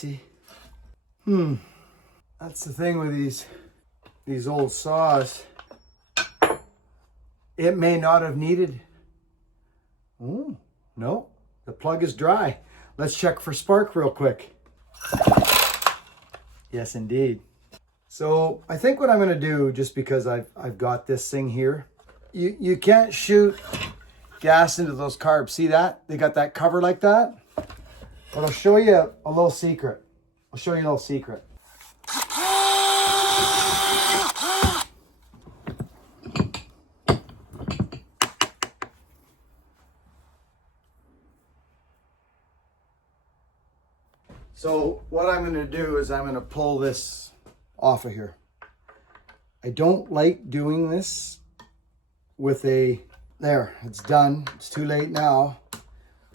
see. That's the thing with these old saws. It may not have needed. Oh, no, the plug is dry. Let's check for spark real quick. Yes, indeed. So I think what I'm gonna do, just because I've got this thing here, you can't shoot gas into those carbs. See that? They got that cover like that. But I'll show you a little secret. I'll show you a little secret. So what I'm going to do is I'm going to pull this off of here. I don't like doing this with a, there, it's done. It's too late now.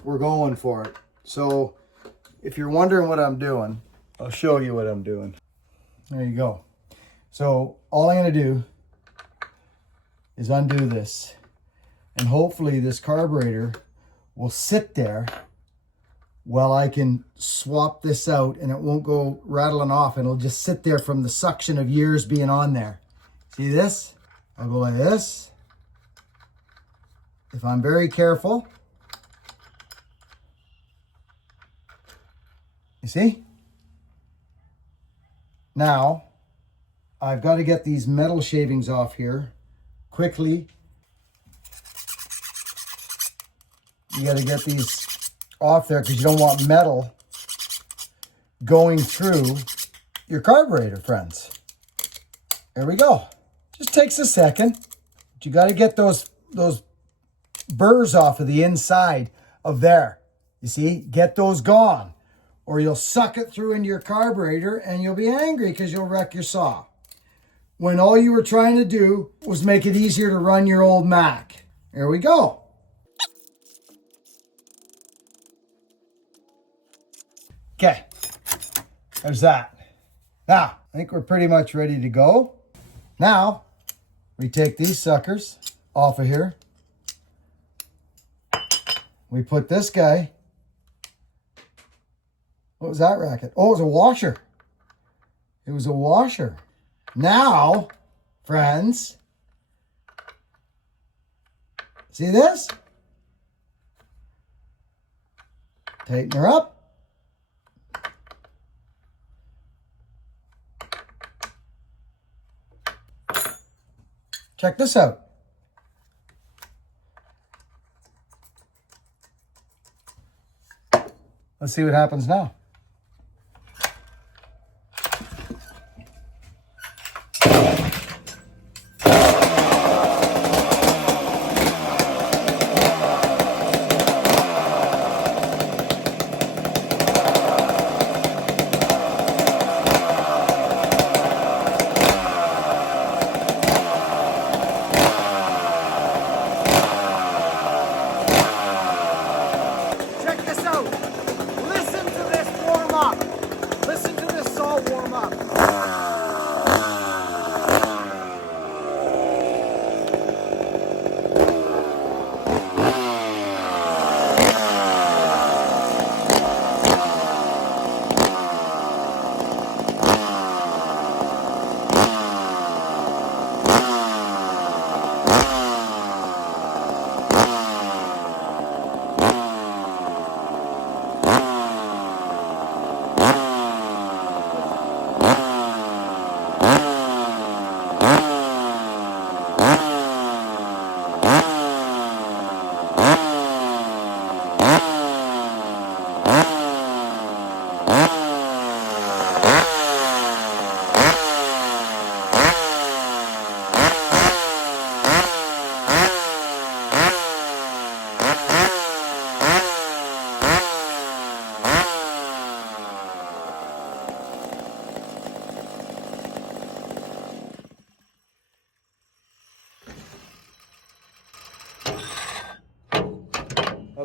We're going for it. So if you're wondering what I'm doing, I'll show you what I'm doing. There you go. So all I'm going to do is undo this. And hopefully this carburetor will sit there while I can swap this out and it won't go rattling off. It'll just sit there from the suction of years being on there. See this? I'll go like this. If I'm very careful. You see? Now, I've got to get these metal shavings off here quickly. You got to get these off there because you don't want metal going through your carburetor, friends. There we go. Just takes a second. But you got to get those burrs off of the inside of there. You see? Get those gone. Or you'll suck it through into your carburetor and you'll be angry because you'll wreck your saw. When all you were trying to do was make it easier to run your old Mac. There we go. Okay, there's that. Now, I think we're pretty much ready to go. Now, we take these suckers off of here. We put this guy. What was that racket? Oh, it was a washer. It was a washer. Now, friends, see this? Tighten her up. Check this out. Let's see what happens now.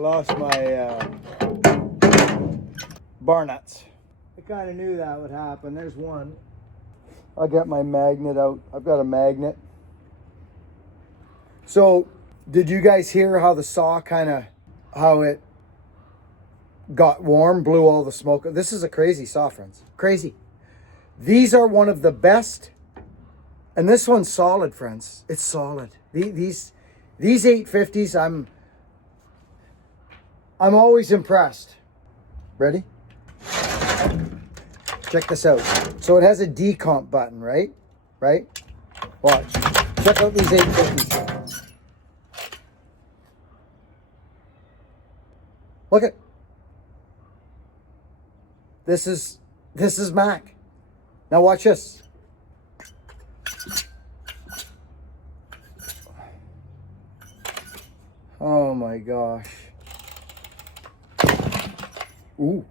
Lost my bar nuts. I kind of knew that would happen. There's one. I'll get my magnet out. I've got a magnet. So, did you guys hear how the saw how it got warm, blew all the smoke. This is a crazy saw, friends. Crazy. These are one of the best. And this one's solid, friends. It's solid. These 850s, I'm always impressed. Ready? Check this out. So it has a decomp button, right? Right? Watch. Check out these 850s. Look at. This is Mac. Now watch this. Oh my gosh. Ooh.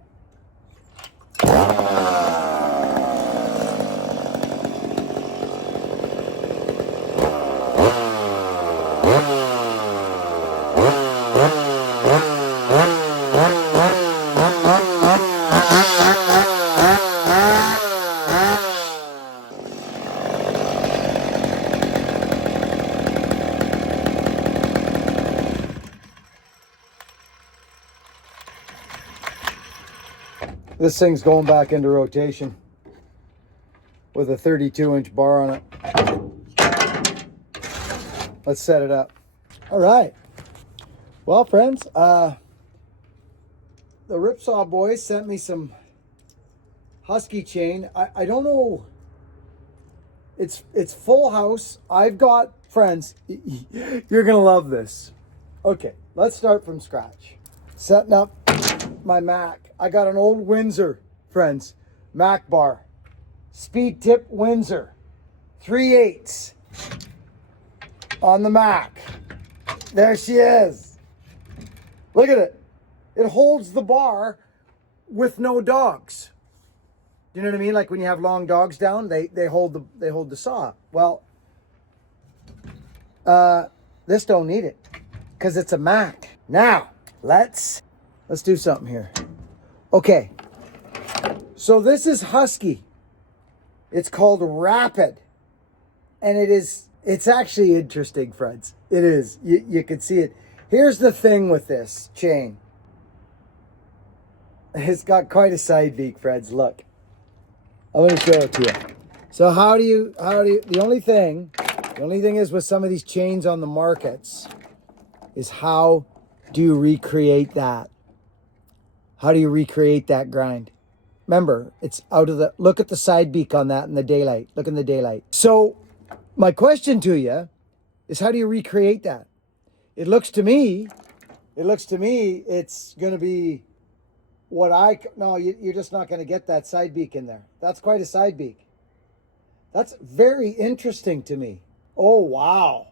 This thing's going back into rotation with a 32-inch bar on it. Let's set it up. All right. Well, friends, the Ripsaw boys sent me some Husky chain. I don't know. It's full house. I've got, friends, you're going to love this. Okay, let's start from scratch. Setting up my Mac. I got an old Windsor, friends, Mac bar, speed tip Windsor, 3/8 on the Mac. There she is. Look at it. It holds the bar with no dogs. Do you know what I mean? Like when you have long dogs down, they hold the saw. Well, this don't need it because it's a Mac. Now let's do something here. Okay, so this is Husky. It's called Rapid, and it's actually interesting, friends. It is. You can see it. Here's the thing with this chain. It's got quite a side beak, friends. Look, I'm going to show it to you. So how do you? The only thing is with some of these chains on the markets is how do you recreate that? How do you recreate that grind? Remember, it's out of the, look at the side beak on that in the daylight. Look in the daylight. So my question to you is how do you recreate that? It looks to me it's going to be no, you're just not going to get that side beak in there. That's quite a side beak. That's very interesting to me. Oh, wow.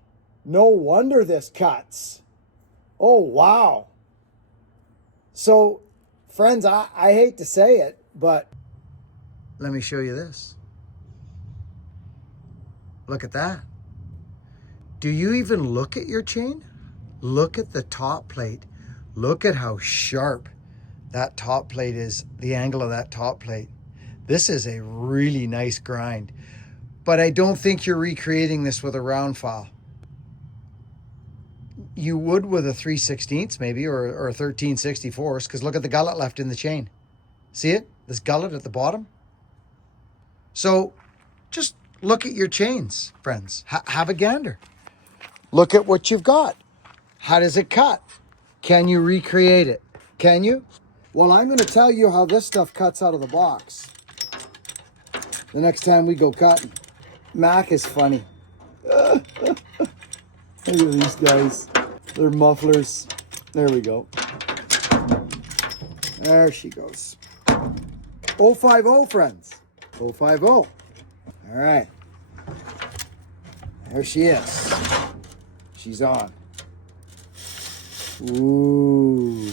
No wonder this cuts. Oh, wow. So, friends, I hate to say it, but let me show you this. Look at that. Do you even look at your chain? Look at the top plate. Look at how sharp that top plate is, the angle of that top plate. This is a really nice grind, but I don't think you're recreating this with a round file. You would with a 3/16 maybe, or a 13/64, because look at the gullet left in the chain. See it? This gullet at the bottom. So just look at your chains, friends. Have a gander. Look at what you've got. How does it cut? Can you recreate it? Can you? Well, I'm going to tell you how this stuff cuts out of the box the next time we go cutting. Mac is funny. Look at these guys. They're mufflers. There we go. There she goes. 050, friends. 050. All right. There she is. She's on. Ooh.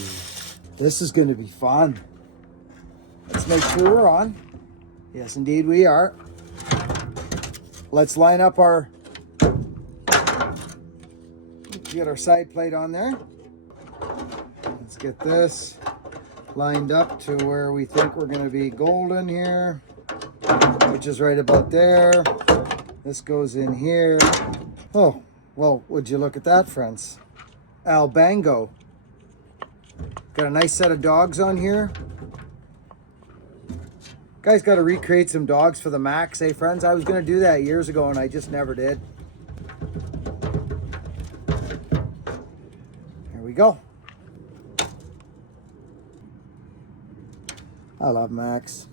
This is going to be fun. Let's make sure we're on. Yes, indeed we are. Let's line up our... Get our side plate on there. Let's get this lined up to where we think we're going to be golden here, which is right about there. This goes in here. Oh, well, would you look at that, friends? Albango. Got a nice set of dogs on here. Guys got to recreate some dogs for the Max, eh friends? I was going to do that years ago and I just never did. Here we go. I love Max.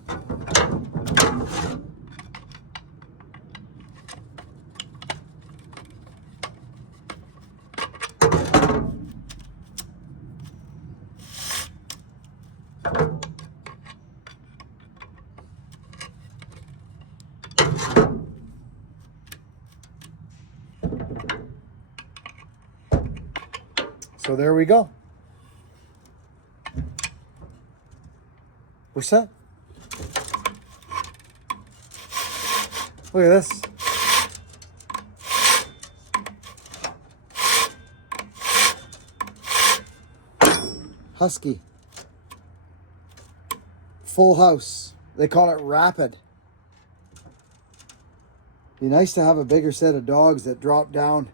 So there we go. What's that? Look at this. Husky. Full house. They call it rapid. Be nice to have a bigger set of dogs that drop down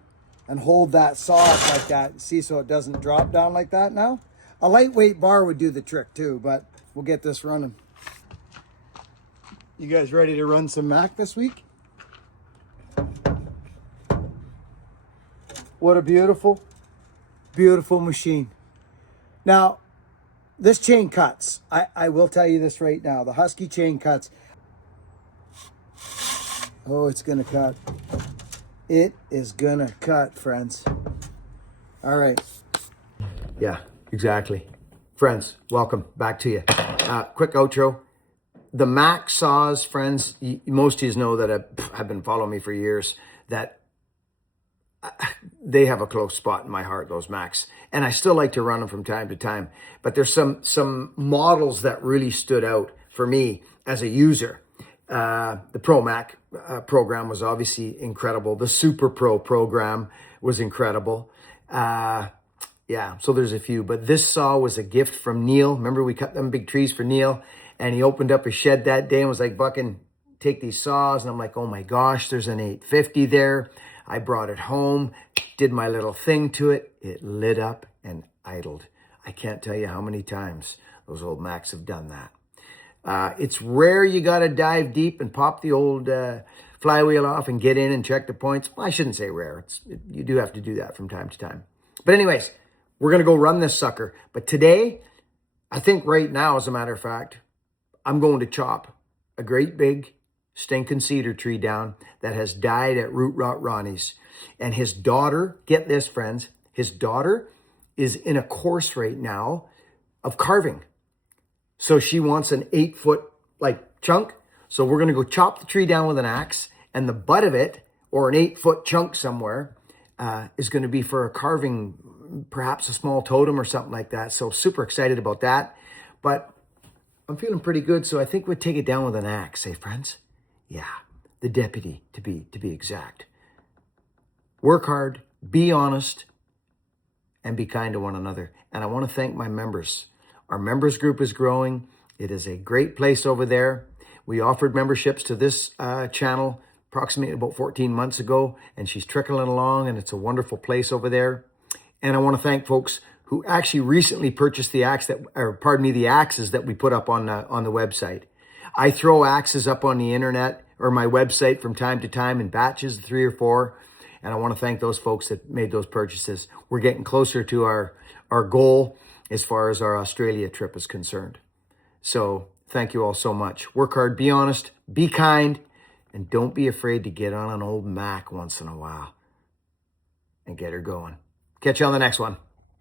and hold that saw up like that. See, so it doesn't drop down like that now. A lightweight bar would do the trick too, but we'll get this running. You guys ready to run some Mac this week? What a beautiful, beautiful machine. Now, this chain cuts. I will tell you this right now. The Husky chain cuts. Oh, it's gonna cut. It is gonna cut, friends. All right. Yeah, exactly. Friends, welcome back to you. Quick outro. The Mac saws, friends, most of you know that have been following me for years, that they have a close spot in my heart, those Macs. And I still like to run them from time to time. But there's some models that really stood out for me as a user. The Pro Mac program was obviously incredible. The Super Pro program was incredible. Yeah, so there's a few. But this saw was a gift from Neil. Remember, we cut them big trees for Neil. And he opened up his shed that day and was like, "Bucking, take these saws." And I'm like, oh my gosh, there's an 850 there. I brought it home, did my little thing to it. It lit up and idled. I can't tell you how many times those old Macs have done that. It's rare you got to dive deep and pop the old flywheel off and get in and check the points. Well, I shouldn't say rare. You do have to do that from time to time. But anyways, we're going to go run this sucker. But today, I think right now, as a matter of fact, I'm going to chop a great big stinking cedar tree down that has died at Root Rot Ronnie's. And his daughter, get this, friends, his daughter is in a course right now of carving. So she wants an 8-foot like chunk. So we're going to go chop the tree down with an axe, and the butt of it, or an 8-foot chunk somewhere, is going to be for a carving, perhaps a small totem or something like that. So super excited about that. But I'm feeling pretty good, so I think we'll take it down with an axe, eh, friends? Yeah, the deputy, to be exact. Work hard, be honest, and be kind to one another. And I want to thank my members. Our members group is growing. It is a great place over there. We offered memberships to this channel approximately about 14 months ago, and she's trickling along, and it's a wonderful place over there. And I want to thank folks who actually recently purchased the the axes that we put up on the website. I throw axes up on the internet or my website from time to time in batches of 3 or 4. And I want to thank those folks that made those purchases. We're getting closer to our goal as far as our Australia trip is concerned. So thank you all so much. Work hard, be honest, be kind, and don't be afraid to get on an old Mac once in a while and get her going. Catch you on the next one.